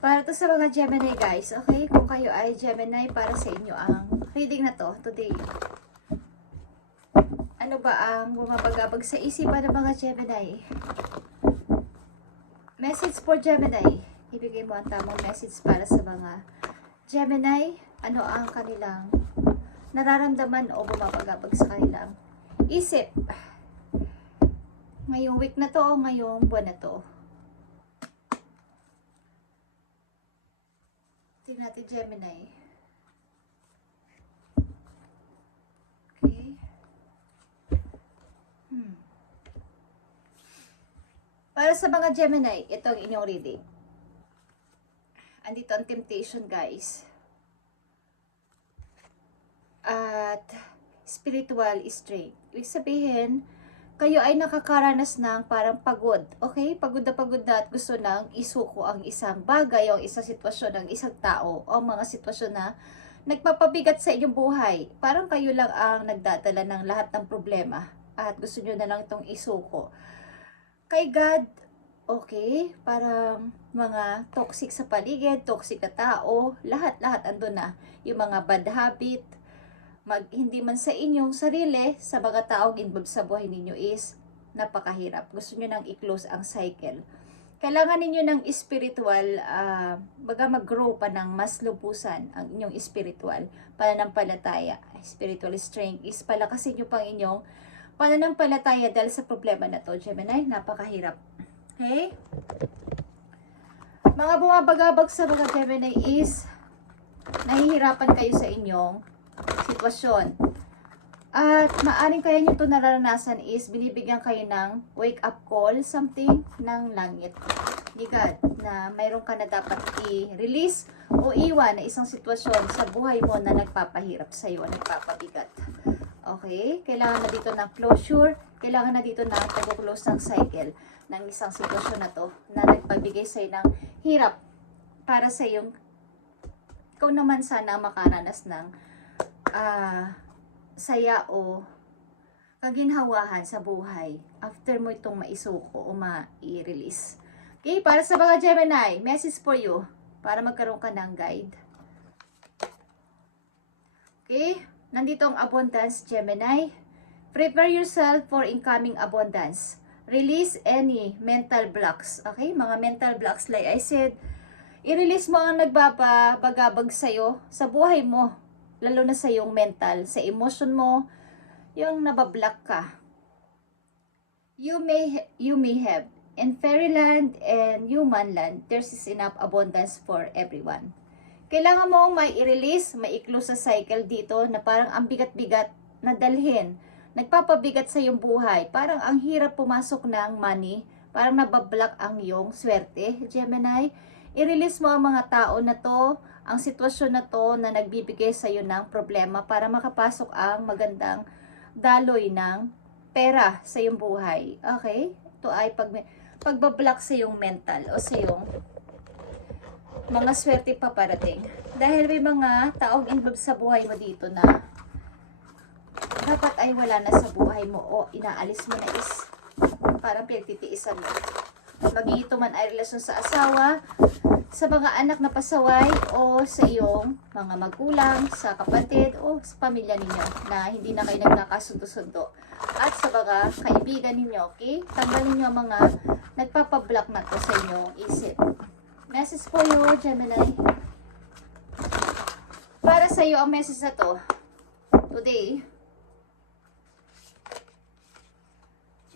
Para to sa mga Gemini guys, okay? Kung kayo ay Gemini, para sa inyo ang reading na to today. Ano ba ang bumabagabag sa isipan ng mga Gemini? Message for Gemini. Ibigay mo ang tamang message para sa mga Gemini. Ano ang kanilang nararamdaman o bumabagabag sa kanilang isip? Ngayong week na to o ngayong buwan na to? Tingnan natin Gemini. Okay. Para sa mga Gemini, ito ang inyong reading. Andito ang temptation, guys. At spiritual strength. Ibig sabihin, kayo ay nakakaranas ng parang pagod. Okay? Pagod na at gusto nang isuko ang isang bagay o isang sitwasyon ng isang tao o mga sitwasyon na nagpapabigat sa inyong buhay. Parang kayo lang ang nagdadala ng lahat ng problema at gusto nyo na lang itong isuko. Kay God, okay, parang mga toxic sa paligid, toxic na tao, lahat-lahat andun na. Yung mga bad habit, hindi man sa inyong sarili, sa mga taong involved sa buhay ninyo is napakahirap. Gusto nyo nang i-close ang cycle. Kailangan ninyo ng spiritual, baga mag-grow pa ng mas lubusan ang inyong spiritual pananampalataya. Spiritual strength is palakasin nyo pang inyong pananampalataya dahil sa problema na to, Gemini. Napakahirap. Okay? Mga bumabagabag sa mga Gemini is nahihirapan kayo sa inyong sitwasyon. At maaring kaya nyo ito nararanasan is binibigyan kayo ng wake up call, something ng langit. Ni God, na mayroon ka na dapat i-release o iwan na isang sitwasyon sa buhay mo na nagpapahirap sa iyo, nagpapabigat. Okay? Kailangan na dito ng closure, kailangan na dito ng pag-close ng cycle ng isang sitwasyon na to na nagpabigay sa iyo ng hirap para sa iyong ikaw naman sana makaranas ng saya o kaginhawahan sa buhay after mo itong maisuko o ma-release. Okay, para sa mga Gemini, message for you para magkaroon ka ng guide. Okay, nandito ang abundance, Gemini. Prepare yourself for incoming abundance. Release any mental blocks. Okay, mga mental blocks like I said, i-release mo ang nagbabagabag sa'yo sa buhay mo. Lalo na sa yung mental, sa emotion mo, yung nabablock ka. You may have in fairyland and human land, there's enough abundance for everyone. Kailangan mo may i-release, may i-close sa cycle dito na parang ang bigat-bigat na dalhin. Nagpapabigat sa iyong buhay. Parang ang hirap pumasok ng money. Parang nabablock ang iyong swerte, Gemini. I-release mo ang mga tao na to, ang sitwasyon na to na nagbibigay sa iyo ng problema para makapasok ang magandang daloy ng pera sa iyong buhay. Okay? Ito ay pagbablock sa iyong mental o sa iyong mga swerte paparating. Dahil may mga taong involved sa buhay mo dito na dapat ay wala na sa buhay mo o inaalis mo na is parang pinagtitiisan mo. Maging ito man ay relasyon sa asawa, sa mga anak na pasaway, o sa iyong mga magulang, sa kapatid, o sa pamilya ninyo na hindi na kayo nagkakasundo-sundo. At sa mga kaibigan ninyo, okay? Tanggalin nyo ang mga nagpapablock na to sa inyong isip. Message po you, Gemini. Para sa iyo ang message na to, today,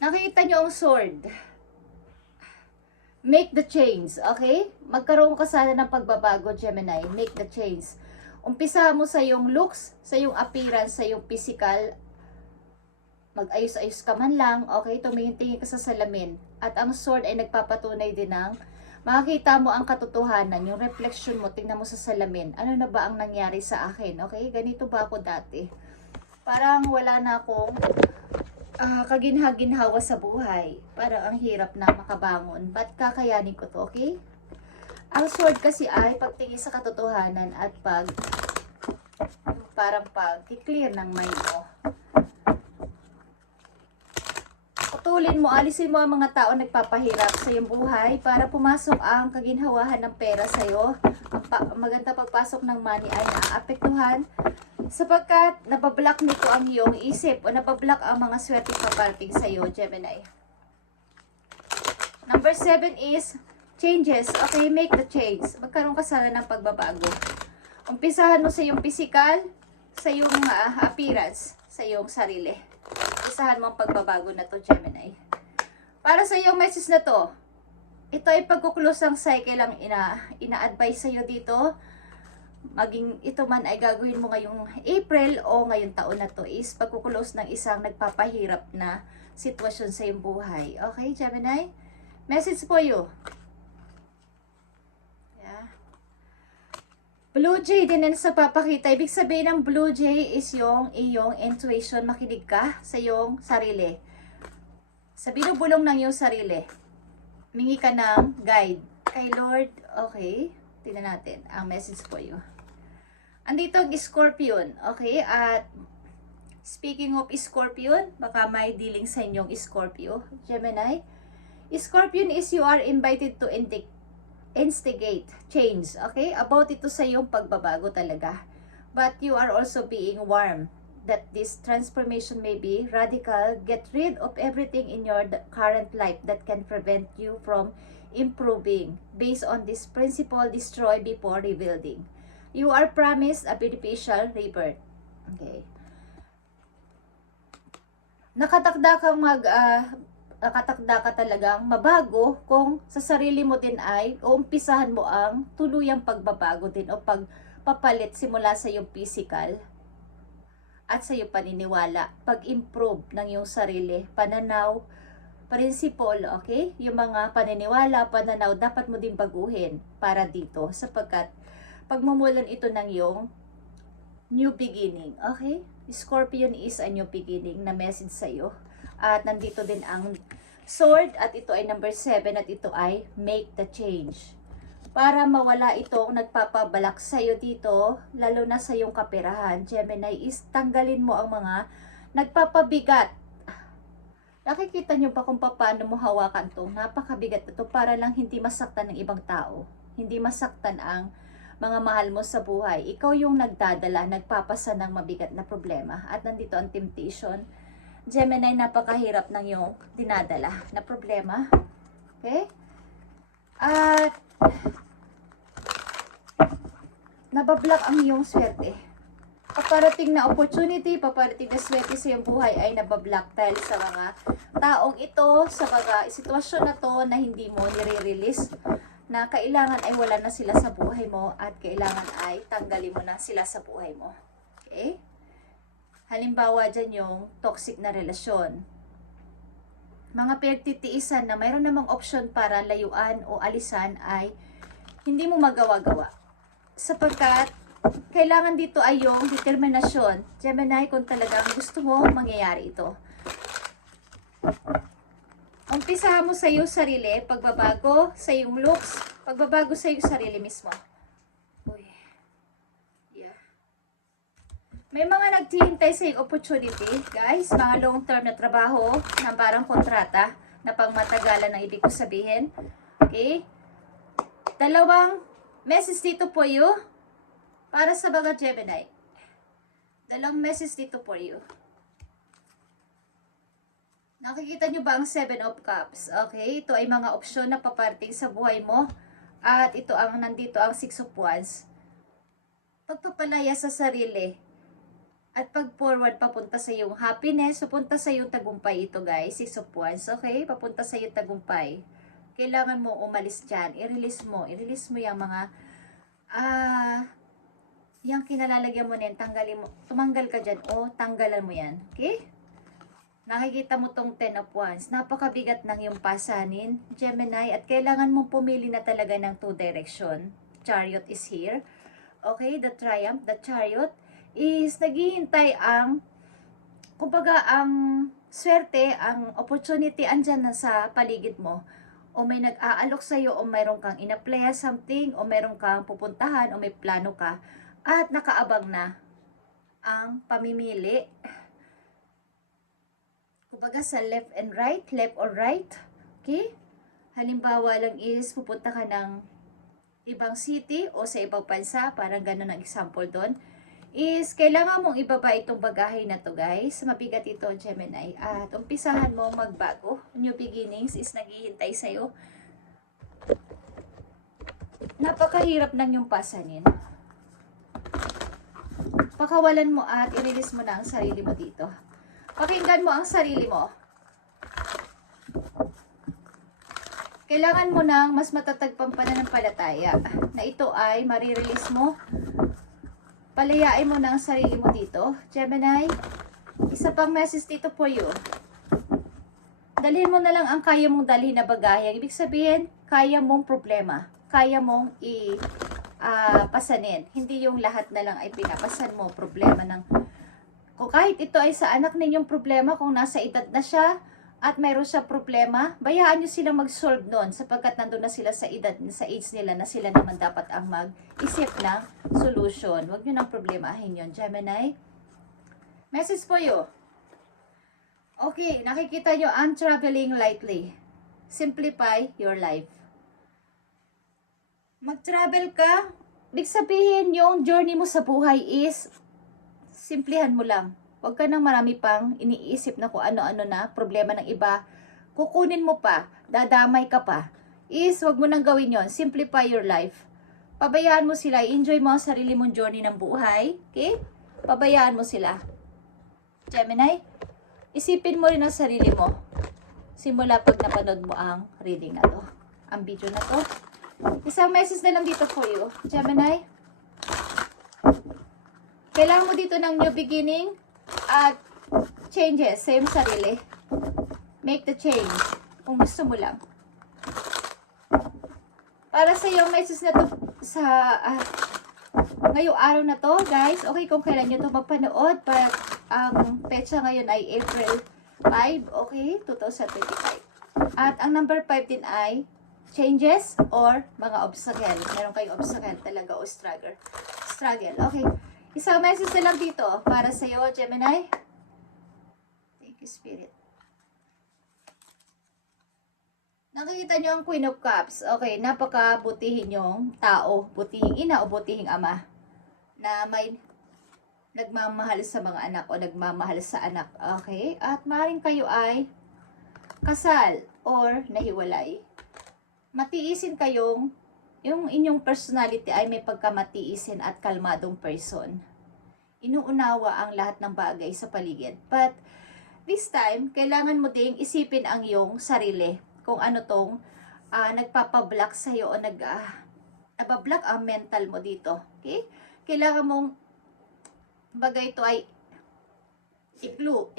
nakita nyo ang sword. Make the change, okay? Magkaroon ka sana ng pagbabago, Gemini. Make the change. Umpisa mo sa iyong looks, sa iyong appearance, sa iyong physical. Mag-ayos-ayos ka man lang, okay? Tumingin-tingin ka sa salamin. At ang sword ay nagpapatunay din ng makikita mo ang katotohanan, yung reflection mo, tingnan mo sa salamin. Ano na ba ang nangyari sa akin, okay? Ganito ba ako dati? Parang wala na akong kaginhawa sa buhay. Parang ang hirap na makabangon. Ba't kakayanin ko to, okay? Ang sword kasi ay pagtingin sa katotohanan at parang pag-clear ng mind mo. putulin mo, alisin mo ang mga tao nagpapahirap sa iyong buhay para pumasok ang kaginhawahan ng pera sa iyo. Maganda pagpasok ng money ay naaapektuhan sapagkat nabablock nito ang iyong isip o nabablock ang mga swerte paparating sa iyo, Gemini. Number 7 is changes. Okay, make the change. Magkaroon ka sana ng pagbabago. Umpisahan mo sa iyong physical, sa iyong appearance, sa iyong sarili. Umpisahan mo ang pagbabago na to, Gemini. Para sa iyong message na to, ito ay pagkuklose ng cycle ang ina-advise sa iyo dito. Maging ito man ay gagawin mo ngayong April o ngayong taon na to is pagkuklose ng isang nagpapahirap na sitwasyon sa iyong buhay. Okay, Gemini? Message for you. Yeah. Blue Jay din yan sa papakita. Ibig sabihin ng Blue Jay is yung iyong intuition. Makinig ka sa iyong sarili. Sa binubulong ng iyong sarili. Mingi ka ng guide. Kay Lord, okay. Tingnan natin ang message for you. Andito ang Scorpion. Okay, at speaking of Scorpion, baka may dealing sa inyong Scorpio, Gemini. Scorpion is you are invited to instigate change. Okay? About ito sa iyong pagbabago talaga. But you are also being warned that this transformation may be radical. Get rid of everything in your current life that can prevent you from improving. Based on this principle, destroy before rebuilding. You are promised a beneficial rebirth. Okay. Nakatakda ka talagang mabago kung sa sarili mo din ay uumpisahan mo ang tuluyang pagbabago din o pagpapalit simula sa iyong physical at sa iyong paniniwala. Pag-improve ng iyong sarili, pananaw, prinsipol, okay? Yung mga paniniwala, pananaw, dapat mo din baguhin para dito sapagkat pagmumulan ito ng iyong new beginning, okay? Scorpion is a new beginning na message sa iyo. At nandito din ang sword at ito ay number 7 at ito ay make the change. Para mawala itong nagpapabalak sa iyo dito, lalo na sa iyong kaperahan, Gemini, is tanggalin mo ang mga nagpapabigat. Nakikita nyo ba kung paano mo hawakan to? Napakabigat ito para lang hindi masaktan ng ibang tao. Hindi masaktan ang mga mahal mo sa buhay. Ikaw yung nagdadala, nagpapasa ng mabigat na problema. At nandito ang temptation. Gemini, napakahirap ng iyong dinadala na problema. Okay? At nabablock ang iyong swerte. Paparating na opportunity, paparating na swerte sa iyong buhay ay nabablock dahil sa mga taong ito, sa mga sitwasyon na to na hindi mo nire-release, na kailangan ay wala na sila sa buhay mo at kailangan ay tanggalin mo na sila sa buhay mo. Okay? Halimbawa dyan yung toxic na relasyon. Mga pinagtitiisan na mayroon namang option para layuan o alisan ay hindi mo magawa-gawa. Sapagkat kailangan dito ay yung determinasyon. Gemini, kung talagang gusto mo, mangyayari ito. Umpisahan mo sa iyong sarili, pagbabago sa iyong looks, pagbabago sa iyong sarili mismo. May mga naghihintay sa iyong opportunity, guys. Mga long-term na trabaho, na parang kontrata, na pangmatagalan ang ibig ko sabihin. Okay? Dalawang message dito po you, para sa mga Gemini. Dalawang message dito for you. Nakikita nyo ba ang 7 of Cups? Okay? Ito ay mga opsyon na paparating sa buhay mo. At ito ang nandito ang 6 of Wands. Pagpapalaya sa sarili. At pag-forward papunta sa iyong happiness, papunta sa iyong tagumpay ito, guys. 6 of Wands, okay? Papunta sa iyong tagumpay. Kailangan mo umalis dyan. I-release mo. I-release mo yung mga, yung kinalalagyan mo na yan, tanggalin mo. Tumanggal ka dyan o tanggalan mo yan. Okay? Nakikita mo tong 10 of Wands. Napakabigat ng iyong pasanin, Gemini. At kailangan mong pumili na talaga ng 2 direction. Chariot is here. Okay? The Triumph, the Chariot is naghihintay ang, kumbaga, ang swerte, ang opportunity andyan na sa paligid mo. O may nag-aalok sa'yo, o mayroon kang in-apply something, o mayroon kang pupuntahan, o may plano ka, at nakaabang na ang pamimili. kumbaga sa left and right, left or right. Okay? Halimbawa lang is pupunta ka ng ibang city o sa ibang bansa, parang ganun ang example doon, is kailangan mong ibaba itong bagahe na to guys. Mabigat ito, Gemini. At umpisahan mong magbago. New beginnings is naghihintay sa'yo. Napakahirap nang yung pasanin. Pakawalan mo at i-release mo na ang sarili mo dito. Pakinggan mo ang sarili mo. Kailangan mo ng mas matatag pang pananampalataya na ito ay marirelease mo. Palayain mo na ang sarili mo dito. Gemini, isa pang message dito for you. Dalhin mo na lang ang kaya mong dalhin na bagahe. Ibig sabihin, kaya mong problema. Kaya mong pasanin. Hindi yung lahat na lang ay pinapasan mo. Problema ng... Kung kahit ito ay sa anak ninyong problema, kung nasa edad na siya, at mayroon siya problema, bayaan nyo silang mag-solve nun sapagkat nandun na sila sa edad, sa age nila na sila naman dapat ang mag-isip ng solution. Huwag nyo nang problemahin yun, Gemini. Message for you. Okay, nakikita nyo, I'm traveling lightly. Simplify your life. Mag-travel ka, ibig sabihin yung journey mo sa buhay is, simplihan mo lang. Huwag ka nang marami pang iniisip na kung ano-ano na problema ng iba. Kukunin mo pa, dadamay ka pa. Huwag mo nang gawin yon. Simplify your life. Pabayaan mo sila. Enjoy mo ang sarili mong journey ng buhay. Okay? Pabayaan mo sila. Gemini, isipin mo rin ang sarili mo. Simula pag napanood mo ang reading na to. Ang video na to. Isang message na lang dito for you. Gemini, kailangan mo dito ng new beginning at changes sa iyong sarili. Make the change kung gusto mo lang. Para sa iyong message na to sa ngayong araw na to, guys, okay kung kailan nyo to magpanood, but ang petsa ngayon ay April 5, okay, 2025. At ang number 5 din ay changes or mga obstacle. Meron kayong obstacle talaga o struggle. Okay. Isang message na lang dito para sa iyo, Gemini. Thank you, Spirit. Nakikita nyo ang Queen of Cups. Okay, napaka-butihin yung tao. Butihing ina o butihing ama. Na may nagmamahal sa mga anak o nagmamahal sa anak. Okay, at maaaring kayo ay kasal or nahiwalay. Matiisin kayong yung inyong personality ay may pagkamatiisin at kalmadong person. Inuunawa ang lahat ng bagay sa paligid. But this time, kailangan mo ding isipin ang iyong sarili. Kung ano tong nagpapablock sa'yo o nabablock ang mental mo dito. Okay? Kailangan mong bagay ito ay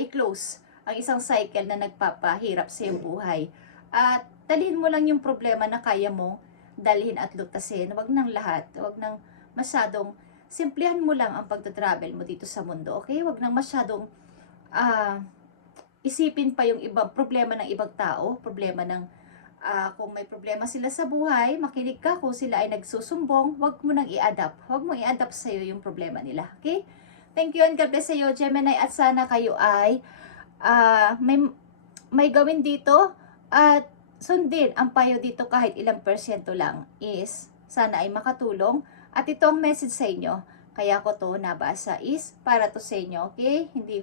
i-close ang isang cycle na nagpapahirap sa iyong buhay. At dalhin mo lang yung problema na kaya mong dalhin at lutasin. Huwag nang lahat. Huwag nang masyadong, simplihan mo lang ang pagta-travel mo dito sa mundo. Okay? Huwag nang masyadong isipin pa yung ibang problema ng ibang tao. Problema ng, kung may problema sila sa buhay, makinig ka. Kung sila ay nagsusumbong, huwag mo nang i-adapt. Huwag mo i-adapt sa'yo yung problema nila. Okay? Thank you and God bless sa'yo, Gemini. At sana kayo ay may gawin dito at sundin ang payo dito kahit ilang persyento lang is sana ay makatulong. At ito ang message sa inyo. Kaya ko to nabasa is para to sa inyo. Okay? Hindi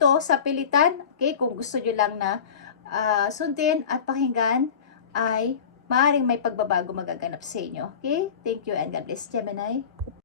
to sa pilitan. Okay? Kung gusto nyo lang na sundin at pakinggan ay maaaring may pagbabago magaganap sa inyo. Okay? Thank you and God bless, Gemini.